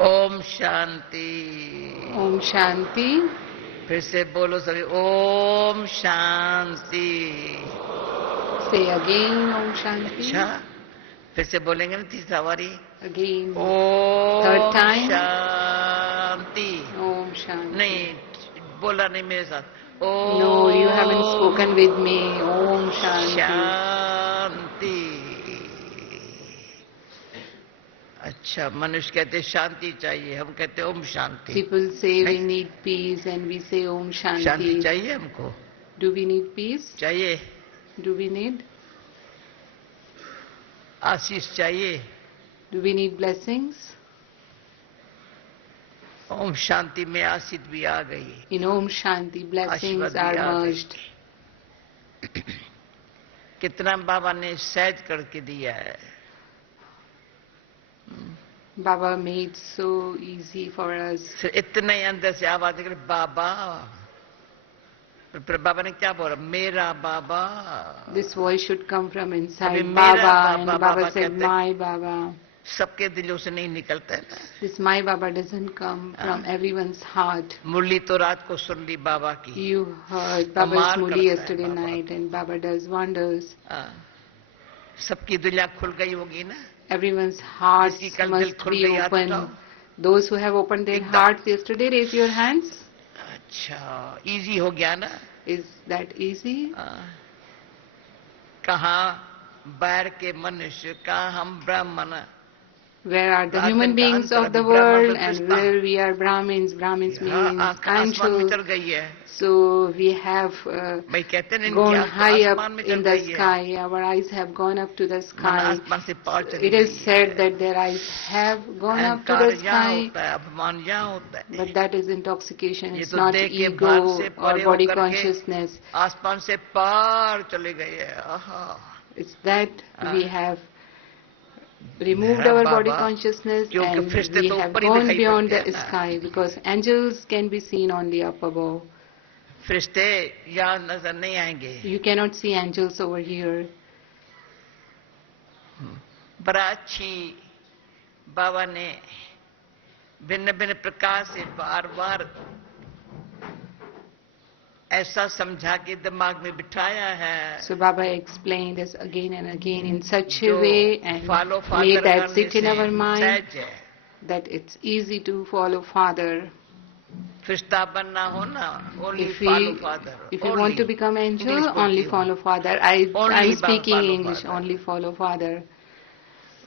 ओम शांति। ओम शांति। फिर से बोलो सभी, ओम शांति। से अगेन ओम शांति। अच्छा, फिर से बोलेंगे ना तीसरा बारी। Again third Om time. शांति। ओम शांति। नहीं बोला नहीं मेरे साथ। No you haven't spoken with me. Om Shanti. शांति। अच्छा, मनुष्य कहते शांति चाहिए, हम कहते Om Shanti. People say we need peace and we say Om Shanti. शांति चाहिए हमको? Do we need peace? चाहिए। Do we need? आशीष चाहिए? Do we need blessings? Om Shanti में आशीष भी आ गई। इन Om Shanti blessings are merged. कितना बाबा ने सहज करके दिया है। Baba made so easy for us. इतने अंदर से आवाज निकले बाबा। फिर बाबा ने क्या बोला? मेरा बाबा। This voice should come from inside मेरा Baba, and Baba Baba said, "My Baba." सबके दिलों से नहीं निकलता है ना। This my Baba doesn't come from everyone's heart. मुरली तो रात को सुन ली बाबा की। You heard Baba's Murli yesterday night, and Baba does wonders. सबकी दिलियां खुल गई होगी ना। Everyone's hearts must be open. Those who have opened their hearts yesterday, raise your hands. अच्छा, easy हो गया ना? Is that easy? कहाँ बैर के मनुष्य, कहाँ हम ब्राह्मण। Where are the human beings of the world, and where we are Brahmins? Brahmins means angels. So we have gone high up in the sky. Our eyes have gone up to the sky. It is said that their eyes have gone up to the sky. But that is intoxication. It's not ego or body consciousness. It's that we have removed our body consciousness and we have gone beyond the sky, because angels can be seen only up above. You cannot see angels over here. बड़ा अच्छी बाबा ने भिन्न भिन्न प्रकार से बार बार ऐसा समझा के दिमाग में बिठाया है। So Baba explained this again and again in such a way and made that sit in our mind that it's easy to follow Father. फरिश्ता बनना हो ना, only If follow Father. If you want to become angel, only follow Father. I'm speaking English. Only follow Father.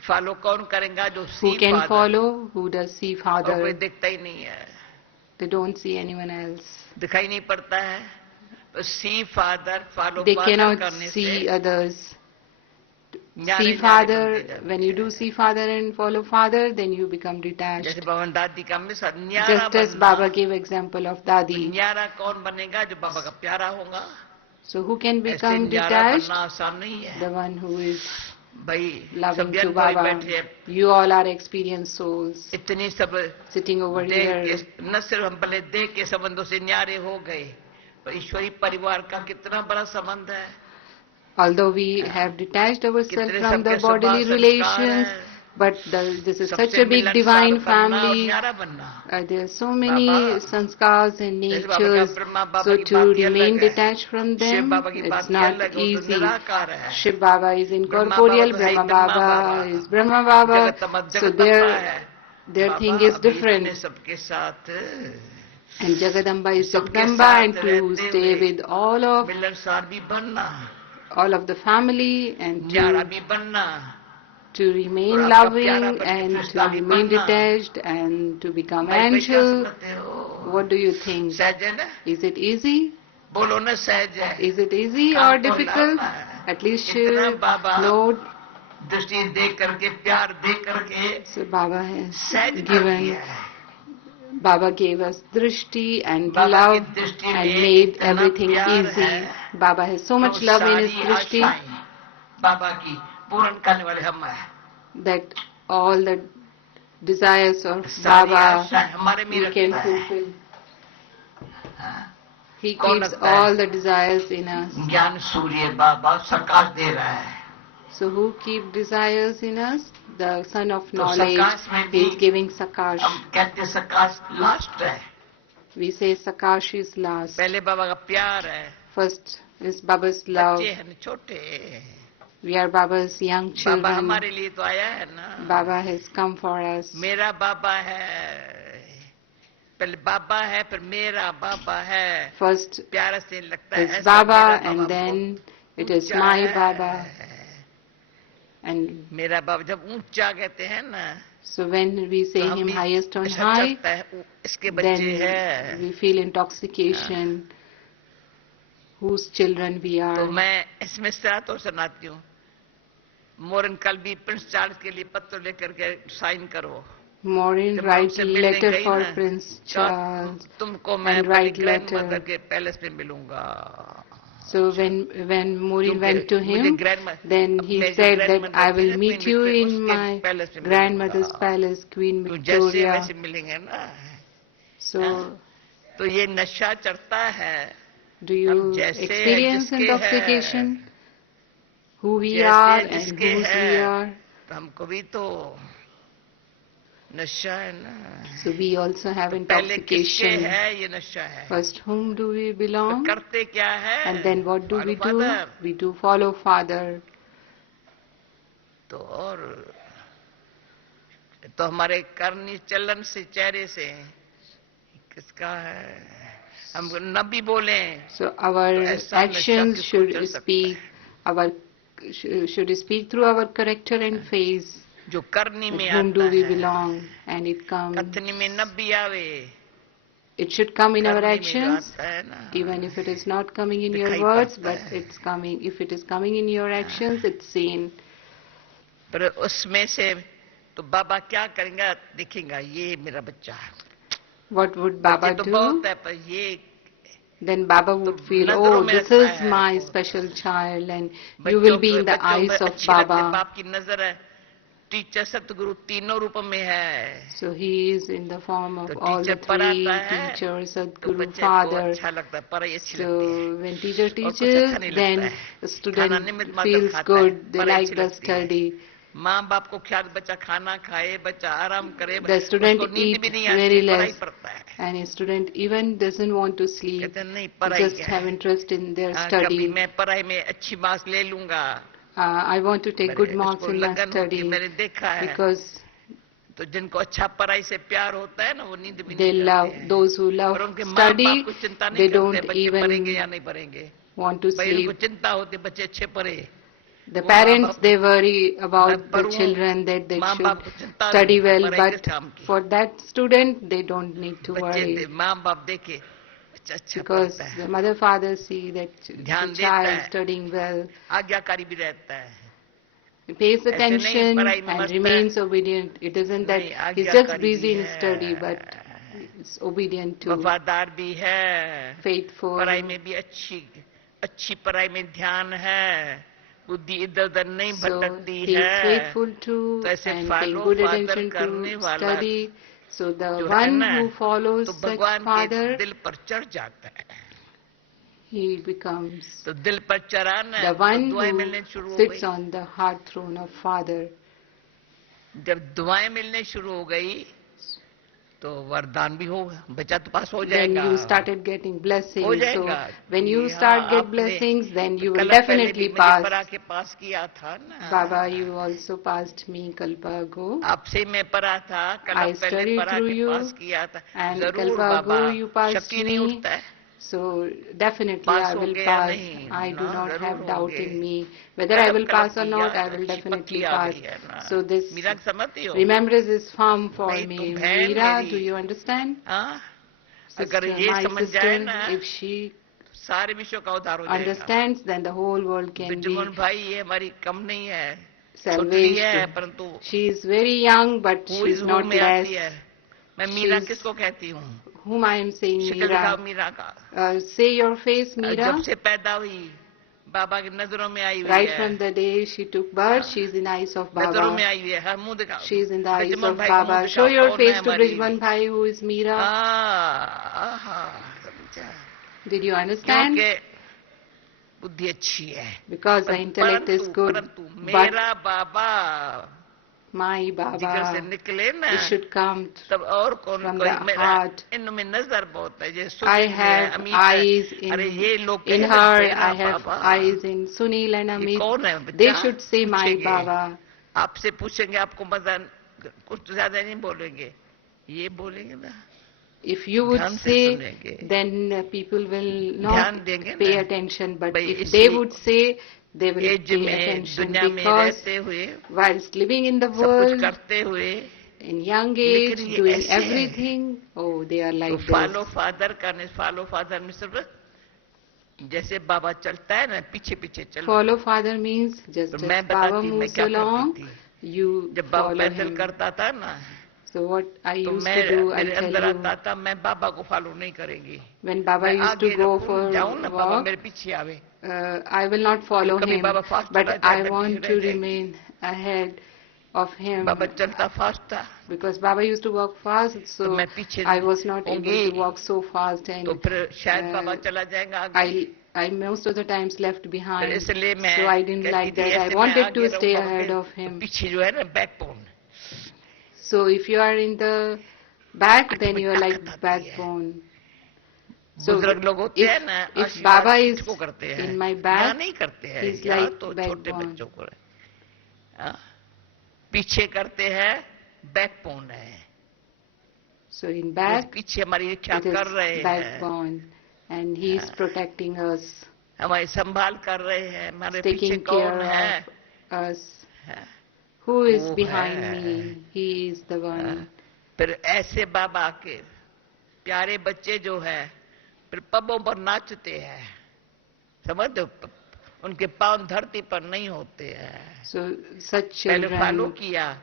Follow कौन करेगा? जो Who can follow? Who does see Father? कोई दिखता ही नहीं है। They don't see anyone else. दिखाई नहीं पड़ता है। See Father, follow They Father cannot करने see से others. See Father, when you do see Father and follow Father, then you become detached. जैसे बाबा दादी का मिसाल न्यारा Just as Baba gave example of Dadi. न्यारा कौन बनेगा? जो बाबा का प्यारा होगा। So who can become detached? The one who is loving to Baba. You all are experienced souls. इतनी सब sitting over here. न सिर्फ हम भले देह के संबंधों से न्यारे हो गए, पर ईश्वरी परिवार का कितना बड़ा संबंध है। Although we have detached ourselves from the bodily relations, but this is such a big divine family. There are so many sanskars and natures, so to remain detached from them, it's not easy. Shiv Baba is incorporeal, Brahma Baba is Brahma Baba, so their thing is different. And Jagadamba is Jagadamba, and to stay with all of the family and to remain loving and to remain detached and to become angel. What do you think? Is it easy? Is it easy or difficult? At least note. So Baba gave us drishti and love and made everything easy. Baba has so much love in his drishti that all the desires of Baba we can fulfill. He keeps all the desires in us. ज्ञान सूर्य बाबा प्रकाश दे रहा है। So who keep desires in us? The son of तो knowledge सकाश में भी is giving Sakash. हम कहते हैं सकाश last है, We say Sakash is last. पहले बाबा का प्यार है, First is Baba's love. बच्चे हैं छोटे, We are Baba's young Baba children. हमारे लिए तो आया है ना, Baba has come for us. मेरा बाबा है, पहले बाबा है फिर मेरा बाबा है. First प्यार से लगता है is ऐसा Baba मेरा and बाबा then it बहुत is ऊंचा my है. Baba. And मेरा बाबा जब ऊंचा कहते हैं ना, so when we say तो हम him भी highest on ऐसा high, चलता है, इसके बच्चे हैं. then we feel intoxication, whose children we तो are. मैं इसमें सरा तो सुनाती हूँ. मोरन कल भी प्रिंस चार्ल्स के लिए पत्र लेकर के साइन करो. Maureen जब मैं write उनसे मिलने letter गई for ना, Prince तो Charles तुमको मैं and अपनी write ग्रैंड मदर letter. के पैलेस में मिलूंगा. So when Maureen went to मुझे him, grandmother- then he मेरी said grandmother that I थी will ना, meet Queen you Victoria, in उसके my पैलेस में grandmother's मिलूंगा. palace, Queen तो जैसे Victoria. वैसे मिलेंगे ना. So तो ये नशा चढ़ता है. do you जैसे experience जिसके intoxication? Who we जैसे are and जिसके whose we है, are. तो हमको भी तो नशा है ना. So we also have तो पहले किसके intoxication. है ये नशा है. First, whom do we तो belong? करते क्या है, And then what do we Follow do? father. We do follow Father. तो और तो हमारे करनी चलन से चेहरे से किसका है, हम न भी बोले. So our तो ऐसा actions नशा should किसको चढ़ सकता speak, है? should speak through our character and face. जो करनी With में whom आता do we है, belong? And it comes. कथनी में न भी आवे, It should come in our करनी में जो actions, आता है ना, even if it is not coming in your दिखाई words, पड़ता but है. it's coming. If it is coming in your actions, it's seen. पर उसमें से तो बाबा क्या करेंगे, देखेगा ये मेरा बच्चा है. What would Baba बच्चे तो do? बहुत है, पर ये Then Baba would feel, नजरों oh, में this रखता is है my आपको. special child, and you will be in the बच्चों eyes में of अच्छी लगती है. Baba. बाप की नजर है, टीचर सतगुरु तीनों रूप में है. So he is in the form of तो all the टीचर three पढ़ाता है, teachers, तो Sadguru, बच्चे को Father. अच्छा लगता है, पढ़ाई अच्छी लगती है. So when teacher और कुछ teaches, अच्छा नहीं then लगता है. the खाना student निमित्त मात्र feels खाता है, good, they पढ़ाई like अच्छी the लगती है. study. माँ बाप को ख्याल बच्चा खाना खाए, बच्चा आराम करे, The student उसको नींद eat भी नहीं very आती, पढ़ाई less, पढ़ता है. and a student even doesn't want to sleep, कहते हैं नहीं they पढ़ाई just क्या have है, interest in their कभी study. मैं पढ़ाई में अच्छी मार्क्स ले लूंगा, I want to take good marks उसको in my लगन होती, study मैंने देखा है. because तो जिनको अच्छा पढ़ाई से प्यार होता है ना, वो नींद भी they नहीं love, करते हैं. those who love और उनके माँ study, बाप को चिंता they नहीं करते don't बच्चे पढ़ेंगे या even नहीं पढ़ेंगे. want to भाई उनको sleep. चिंता होती है बच्चे अच्छे पढ़े. The वो parents, माँ-बाप- they worry about मैं the पढ़ूं, children that they माँ should बाप को चिंता study नहीं, well, पढ़ाई किस but काम की. for that student, they don't need to worry माँ बाप देखे बच्चा अच्छा because पढ़ता है, the mother, father see that ध्यान the देता child है, studying well, आज्ञाकारी भी रहता है. he pays ऐसे नहीं attention पढ़ाई में and मस्त है. remains obedient. It isn't that नहीं, he's just आज्ञाकारी busy भी in study, है, but is obedient to, वफादार भी है, faithful. पढ़ाई में भी अच्छी पढ़ाई में ध्यान है, बुद्धि इधर उधर नहीं So भटकती he is है. faithful to तो ऐसे and paying follow good father attention करने to वाला study. So the जो है one ना, who follows तो such भगवान के father, दिल पर चढ़ जाता है. he becomes तो दिल पर चढ़ा ना, the तो one दुआएं who मिलने शुरू हो sits गई. on the heart throne of Father. जब दुआएं मिलने शुरू हो गई तो वरदान भी होगा, बच्चा तो पास हो Then जाएगा. you started getting हो blessings. So जाएगा. when you हाँ, start get आपने blessings, then you will कल पहले definitely भी मुझे pass. परा के पास किया था ना. Baba, you also passed me Kalpa ago. आपसे मैं पढ़ा था, कल I पहले studied पढ़ा through के you, पास किया था. and जरूर Kalpa Baba, ago you passed शक ही नहीं me. उठता है. So definitely pass I will होंगे या pass. नहीं? I do ना, not जरूर have doubt होंगे. in me. Whether I will कल pass or की not, याद I will अच्छी definitely पक्की आ pass. गई है ना. So this मीरा समझती हो? remembrance is firm for नहीं, me. तुम बहन Meera, मेरी. do you understand? हाँ? Sister, अगर ये my समझ जाए sister, ना, if she सारे विश्व का उद्धार हो जाएगा. understands, then the whole world can be विजमन भाई ये हमारी कम नहीं है, छोटी है, salvaged. परंतु She is very young, but she is not में less. आती है. मैं मीरा She's- किसको कहती हूँ? Whom I am saying, शक्ल दिखाओ Meera. मीरा का. Say your face, Meera. जब से पैदा हुई बाबा की नजरों में आई हुई Right है. from the day she took birth, she is in eyes of नजरों में Baba. आई हुई है. हर मुंह दिखाओ. She is in the eyes ब्रिजमन of भाई का मुंह Baba. दिखाओ, Show your कौन face है to हमारी? Brijman Bhai, who is Meera. समझा. Did you understand? क्योंकि बुद्धि अच्छी है, because the intellect is good, मेरा बाबा my Baba, जिगर से निकले ना, it should come तब और कौन from कोई the heart. इनमें नजर बहुत है, ये I have eyes in her, I have eyes in Sunil and Amit. They should say my Baba. आपसे पूछेंगे, आपको मजा कुछ ज्यादा नहीं बोलेंगे, ये बोलेंगे ना. If you would say, then people will not pay attention. But if they would say, they will pay attention, because whilst living in the world, in young age, doing everything, oh, they are like this. Follow father means जैसे बाबा चलता है ना, पीछे पीछे चलो. Follow father means just as Baba moves along, you जब बाबा follow पैदल him. करता था ना, So what I used to do, I'll tell you. मैं बाबा को फॉलो नहीं करेंगी. When Baba used to go for walk, मेरे पीछे आवे. I will not follow him, but I want to remain ahead of him. बाबा चलता फास्ट था. Because Baba used to walk fast, so I was not able to walk so fast, and तो फिर शायद बाबा चला जाएगा आगे. I most of the times left behind, so I didn't like that. I wanted to stay ahead of him. पीछे जो है ना, backbone. So if you are in the back, then you are like backbone. So if Baba is in my back, he's like backbone. पीछे करते हैं, backbone है. So in back, पीछे हमारी रक्षा कर रहे हैं, backbone, and he is protecting us, हमारी संभाल कर रहे हैं. हमारे पीछे taking कौन care है? of us. Who is behind me? He is the one. फिर ऐसे बाबा के प्यारे बच्चे जो है, फिर पबों पर नाचते हैं, समझ दो, उनके पांव धरती पर नहीं होते हैं. So such children,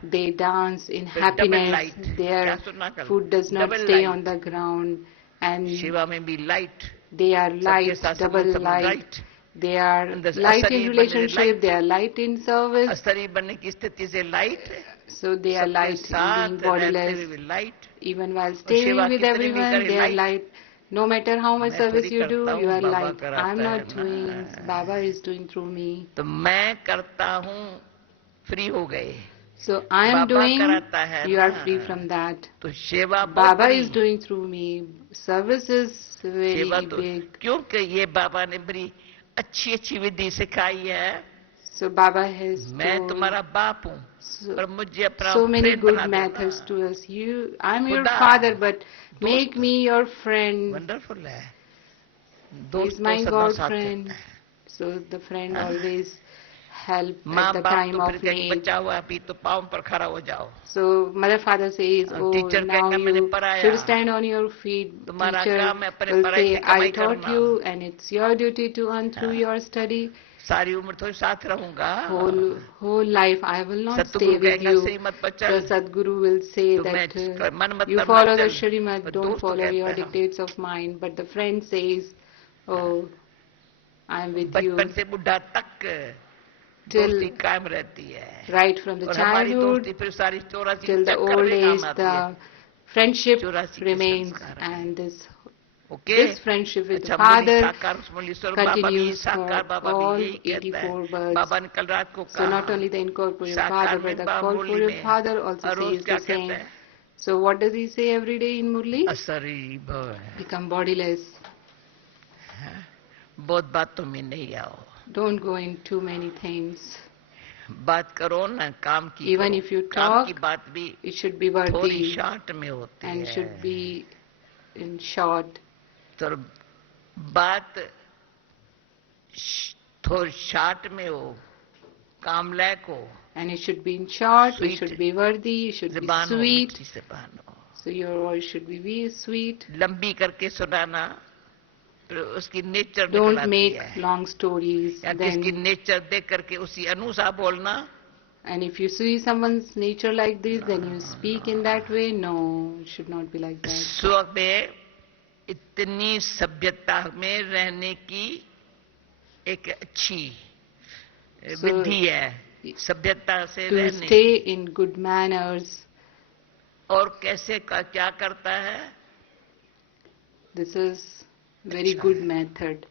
they dance in happiness. Their foot does not stay on the ground, and Shiva में भी light. They are light, double light. They are light in relationship, they are light in service. असरी बनने की स्थिति से light. So they are light in being bodiless. Even while staying with everyone, they are light. No matter how much service you do, you are light. I am not doing, Baba is doing through me. तो मैं करता हूँ, free हो गए. So I am doing, you are free from that. तो सेवा Baba is doing through me. Service is very big. क्योंकि ये बाबा ने बड़ी अच्छी अच्छी विधि सिखाई है. So Baba has मैं तुम्हारा बाप हूँ, पर मुझे अपना so many good methods to us. I'm your father, but make me your friend. Wonderful है. He is my God friend. So the friend always help at the time of need. बचा हुआ अभी तो पाँव पर खड़ा हो जाओ. So mother father says, oh, now you should stand on your feet. Teacher will say, I taught you, and it's your duty to earn through your study. सारी उम्र तो साथ रहूंगा. Whole life I will not stay with you. The Sadguru will say that you follow the Shrimad, don't follow your dictates of mine. But the friend says, oh, I am with you. बचपन से बुढ़ा तक दोस्ती कायम रहती है. Right from the childhood till the old age, the friendship remains, and this friendship with the Father continues for all 84 births. So not only the incorporeal Father, but the corporeal Father also says the same. So what does he say every day in Murli? Become bodiless. बहुत बातों में नहीं आओ. Don't go in too many things. बात करो ना, काम की. Even if you talk, की बात भी it should be worthy, थोड़ी short में होती है, and should be in short. तो बात थोड़ी short में हो, काम लायक हो. And it should be in short, it should be worthy, it should be sweet. So your voice should be sweet. लंबी करके सुनाना, उसकी nature don't make long stories. इसकी नेचर देख करके उसी अनुसार बोलना. And if you see someone's nature like this, then you speak in that way. No, it should not be like that. स्व में इतनी सभ्यता में रहने की एक अच्छी विधि है. सभ्यता से to रहने. stay in good manners. और कैसे क्या करता है? This is very good method.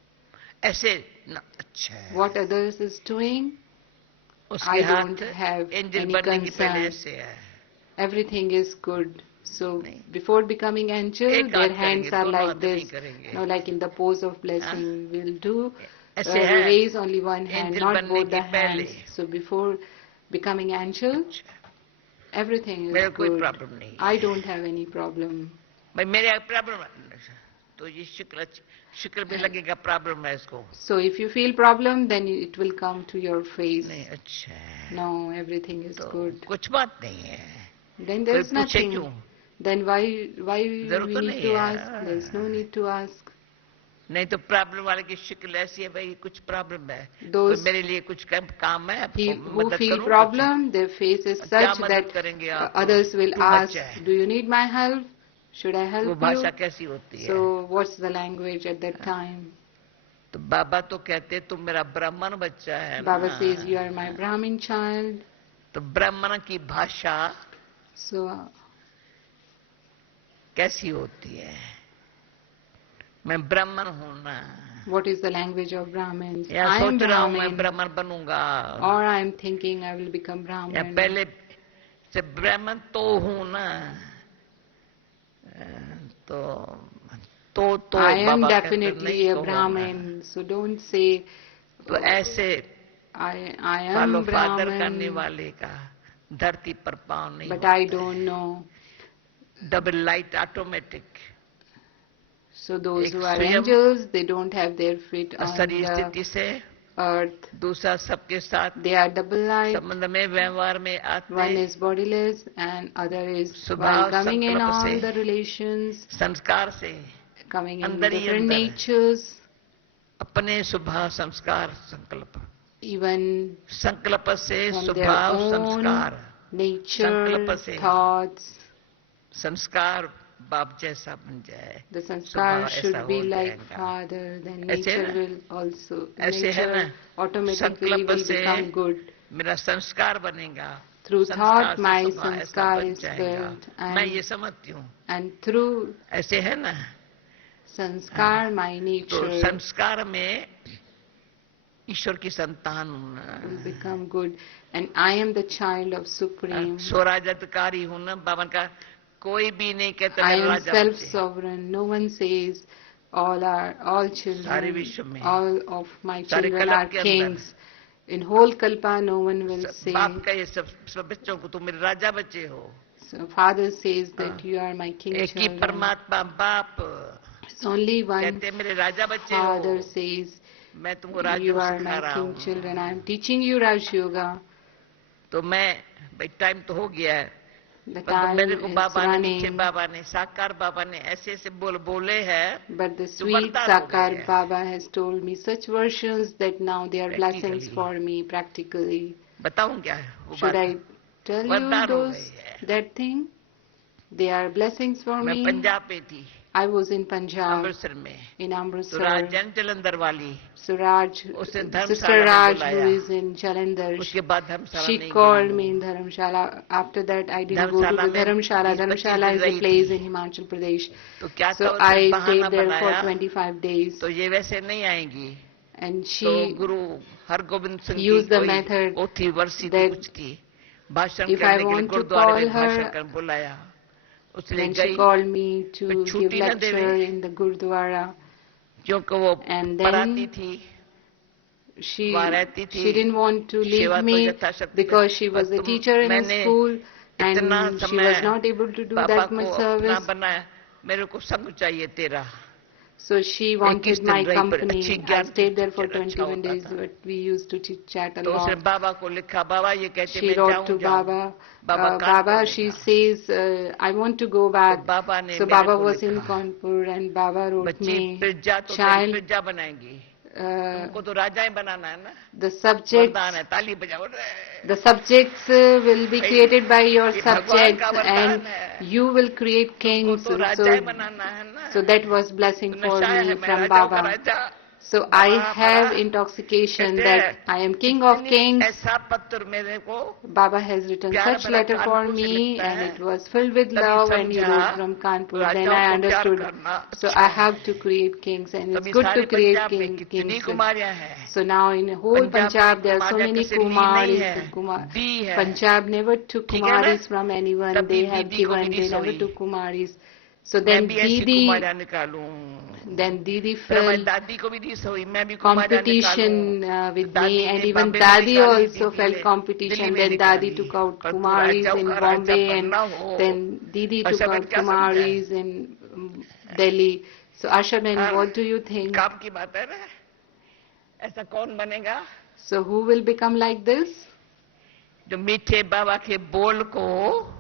ऐसे कितना अच्छा है. What others is doing, उसके I हाथ don't have एंजल any बनने की पहले concern. ऐसे है. Everything is good. So नहीं. before becoming angel, एक their हाथ hands करेंगे, are दोनों like हाथ नहीं this. करेंगे. No, like in the pose of हाँ? blessing, we'll do ऐसे है. raise only one hand, angel not बनने both के the पहले. hands. So before becoming angel, अच्छा. everything is मेरा कोई good. प्रॉब्लम नहीं I है. don't have any problem. भाई मेरे प्रॉब्लम तो ये शुक्र भी लगेगा प्रॉब्लम है इसको. So if you feel problem, then it will come to your face. नहीं अच्छा है. No, everything is तो good. कुछ बात नहीं है. Then there's कोई पूछे nothing. क्यों? Then why we जरूरत तो need नहीं to है. ask? There's no need to ask. नहीं तो प्रॉब्लम वाले की शक्ल ऐसी है भाई कुछ प्रॉब्लम है. Those कोई मेरे लिए कुछ काम है. who मदद feel करूं problem, their face is क्या such मदद that करेंगे आप? others will तू ask, बच्चा है. do you need my help? Should I वो help you? भाषा कैसी होती है? So what's the language at that time? तो बाबा तो कहते तुम मेरा ब्राह्मण बच्चा है ना. Baba says, you are my Brahmin child. तो ब्राह्मण की भाषा So कैसी होती है? मैं ब्राह्मण हूं ना. what is the language of Brahmins? या I am सोच रहा हूं मैं Brahmin. ब्राह्मण बनूंगा. Or I am thinking I will become या Brahmin. पहले से ब्राह्मण तो हूं ना. तो I am बाबा कहते definitely नहीं a कहूंगा. Brahmin. So don't say तो ऐसे I फॉलो am फादर करने Brahmin, वाले का धरती पर पाँव नहीं but होता I है. don't know. Double light automatic. So those एक who are स्वयं angels, they don't have their feet on शरीर the स्थिति से earth. दूसरा सबके साथ They are double light. संबंध में व्यवहार में One आते. is bodiless and other is स्वभाव while coming in संकल्प all से, the relations, संस्कार से coming in अंदर ही different अंदर. natures, अपने स्वभाव संस्कार संकल्प. even संकल्प से from their स्वभाव own संस्कार. nature, संकल्प से. thoughts. संस्कार बाप जैसा बन जाए. The स्वभाव sanskar should ऐसा be हो like जाएगा. father, then ऐसे है nature ना? will also, ऐसे है ना? nature automatically संकल्प will से become good. मेरा संस्कार बनेगा. Through संस्कार thought, से my स्वभाव ऐसा sanskar बन is जाएगा. built, मैं ये and, समझती हूँ. and through ऐसे है ना. sanskar, my तो nature संस्कार में ईश्वर की संतान हूँ ना. will become good. And I am the child of Supreme. स्वराजधिकारी हूँ ना. बाबा का कोई भी नहीं कहता I मेरा am राजा बच्चे. self-sovereign. No one says all सारे children, विश्व में all of my सारे children कलप are के अंदर. kings. In whole Kalpa, no one will say. बाप का ये सब बच्चों को तुम मेरे राजा बच्चे हो. So father says that you are my king एक ही children. परमात्मा बाप It's only one कहते मेरे राजा बच्चे हो. father says मैं तुमको राज you योग are सिखा my रहा king हूँ. children. I am teaching you Raj Yoga. तो मैं भाई टाइम तो हो गया है. The पर time मेरे को is बाबा ने नीचे running. बाबा ने साकार बाबा ने ऐसे ऐसे बोले हैं. But the जो sweet वरदान हो गए Sakar हैं. Baba has told me such versions that now they are blessings Practically. for me practically. बताऊं क्या है वो Should बात? I tell you वरदान हो those, गई है. that thing? They are blessings for मैं me. पंजाब में थी. I was in Punjab, Amritsar में. in तो Amritsar. राजन जलंधर वाली Suraj, उसने धर्मशाला Sister में Raj, who बुलाया. is in Jalandhar, उसके बाद धर्मशाला she नहीं called गई. me in Dharamshala. After that, I didn't go to Dharamshala the में Dharamshala. 20-25 Dharamshala is दिन a रही place थी. in Himachal Pradesh. तो क्या So था I उसने stayed बहाना there for बनाया. 25 days. तो ये वैसे नहीं आएंगी. And तो she गुरु हरगोबिंद सिंह की used the कोई method वो थी वर्षी थी that कुछ थी. भाषण if I करने के लिए want to गुरुद्वारे call में भाषण her, कर बुलाया. उसने then गई she called me to फिर give छुट्टी न lecture देवे. in the Gurdwara. क्योंकि वो And पढ़ाती then थी. she वहाँ रहती थी. didn't want to leave सेवा तो me यथाशक्ति because she was a तुम- teacher in a मैंने school इतना and she समय was not able to do पापा that को much अपना service. बनाया. मेरे को संग चाहिए तेरा. So she 21 wanted दिन my रही, पर company. अच्छी I ज्ञान stayed there की for टीचर अच्छा 21 होता days, था. but we used to chit chat a तो उसने lot. बाबा को लिखा. बाबा ये कहते She मैं wrote to जाऊं जाऊं. Baba. Baba Baba, she says, I want to go तो back. बाबा ने So मेरे Baba को was in लिखा. Kanpur and Baba wrote बच्ची me, प्रजा तो child, प्रजा बनाएंगी. तुमको तो राजा ही बनाना है ना. the subjects, वरदान है. ताली बजाओ. the subjects will be created by your ये भगवान subjects का वरदान and है. you will create तुमको kings. तो राजा ही बनाना है ना. So that was blessing तो for नशा है me मैं from राजाओं का Baba. Raja. So I have intoxication that I am king of kings. Baba has written such letter for me and it was filled with love and he wrote from Kanpur. Then I understood. So I have to create kings and it's good to create kings. So now in whole Punjab there are so many Kumaris. Punjab never took Kumaris from anyone. They have given, they never took Kumaris. So then Didi felt competition with me and even Dadi also felt competition. Then Dadi took out Kumaris in Bombay and then Didi took out Kumaris in Delhi. So Ashaben, what do you think? So who will become like this? जो मीठे बाबा के बोल को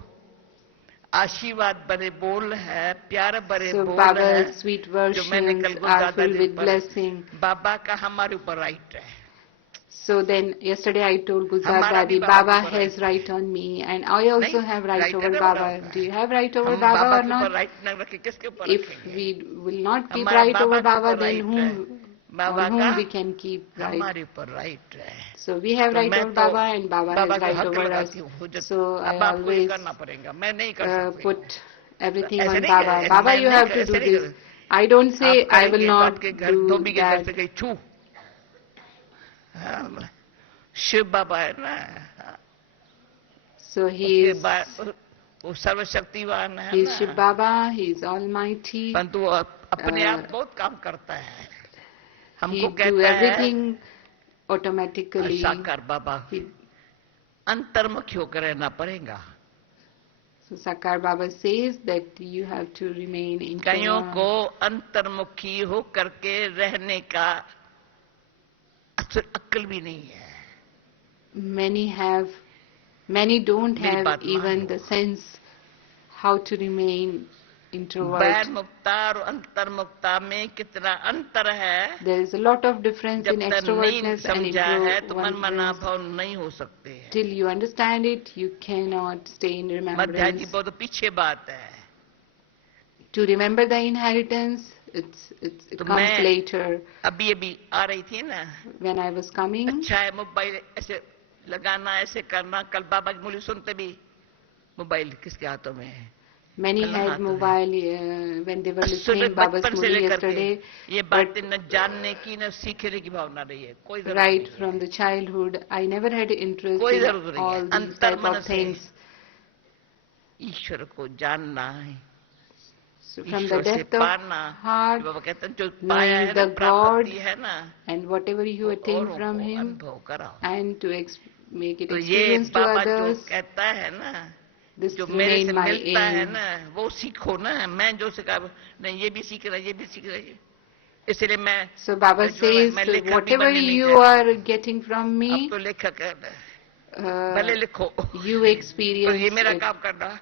आशीर्वाद भरे बोल है, प्यार भरे बोल है, sweet versions are filled with blessing. बाबा का हमारे ऊपर राइट है. So then yesterday I told Gulzar Dadi, Baba has right on me and I also have right over Baba. Do you have right over Baba or not? If we will not keep right over Baba, then whom we can keep right? So we have right over Baba and Baba has right over us. So I always put everything on Baba. Baba, you have to do this. I don't say I will not do that. Shiv बाबा है ना, so he is सर्वशक्तिवान है, he is Shiv Baba, he is almighty, परंतु अपने आप बहुत काम करता है. हमको कहता है everything automatically. साकार बाबा अंतर्मुखी होकर रहना पड़ेगा. So Sakar Baba says that you have to remain in कईयों को अंतर्मुखी होकर के रहने का अक्ल भी नहीं है. Many don't have even the sense how to remain introvert. बैर मुक्ता और अंतर्मुक्ता में कितना अंतर है. There is a lot of difference in extrovertness and introvertness. तो मन मना भाव नहीं हो सकते. Till you understand it, you cannot stay in remembrance. मध्याजी बहुत पीछे बात है. To remember the inheritance, it comes later. अभी आ रही थी ना. When I was coming. अच्छा है मोबाइल ऐसे लगाना, ऐसे करना. कल बाबा की मुरली सुनते भी मोबाइल किसके हाथों में है. Many had mobile when they were listening Baba's Murli yesterday. ये बातें न जानने की न सीखने की भावना रही है. कोई जरूरत नहीं. Right from the childhood, I never had interest in all these type of things. ईश्वर को जानना है. So from the depth of heart, knowing the God and whatever you attain from Him, and to make it experience to others. This remain my aim. वो सीखो ना. मैं जो सिखा नहीं ये भी सीख रहा, ये भी सीख रहा. इसलिए मैं. So Baba says whatever you are getting from me, अब तो लेखक है. भले लिखो. You experience ये मेरा काम करना.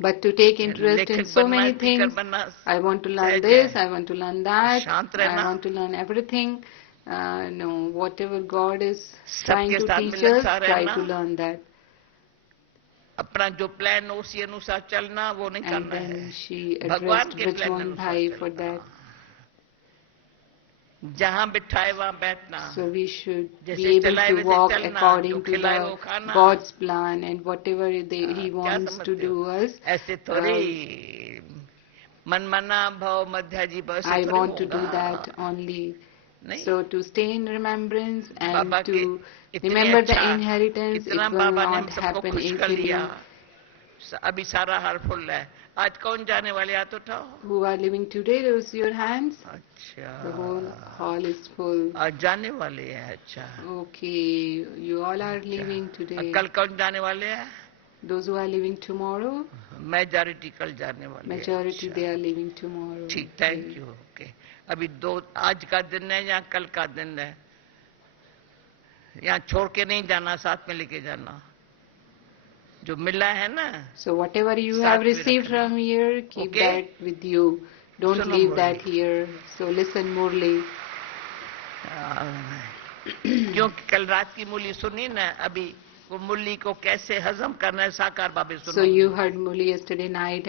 But to take interest in so many things, I want to learn this, I want to learn that, I want to learn everything. No, whatever God is trying to teach us, try to learn that. अपना जो plan उसी अनुसार चलना वो नहीं करना है. And then she addressed Brajmon Bhai for that. जहाँ बिठाए वहाँ बैठना. So we should be able to walk according to the God's plan and whatever He wants to do us. ऐसे थोड़ी मनमना भाव मध्याजी बस. I want to do that only. So to stay in remembrance and to remember the inheritance, it will not happen easily. अभी सारा हाल full है. आज कौन जाने वाले हाथ उठाओ. Who are living today? Raise your hands. अच्छा. The whole hall is full. आज जाने वाले हैं. अच्छा. Okay, you all are leaving today. कल कौन जाने वाले हैं. Those who are leaving tomorrow. Majority कल जाने वाले. Majority they are leaving tomorrow. ठीक. Thank you. Okay. अभी आज का दिन है या कल का दिन है. यहाँ छोड़ के नहीं जाना, साथ में लेके जाना. जो मिला है ना. So whatever you have received from here, keep that with you. Don't leave that here. So listen Murli. क्योंकि कल रात की मुरली सुनी ना. अभी वो मुरली को कैसे हजम करना है साकार बाबे सुनो. So you heard Murli yesterday night.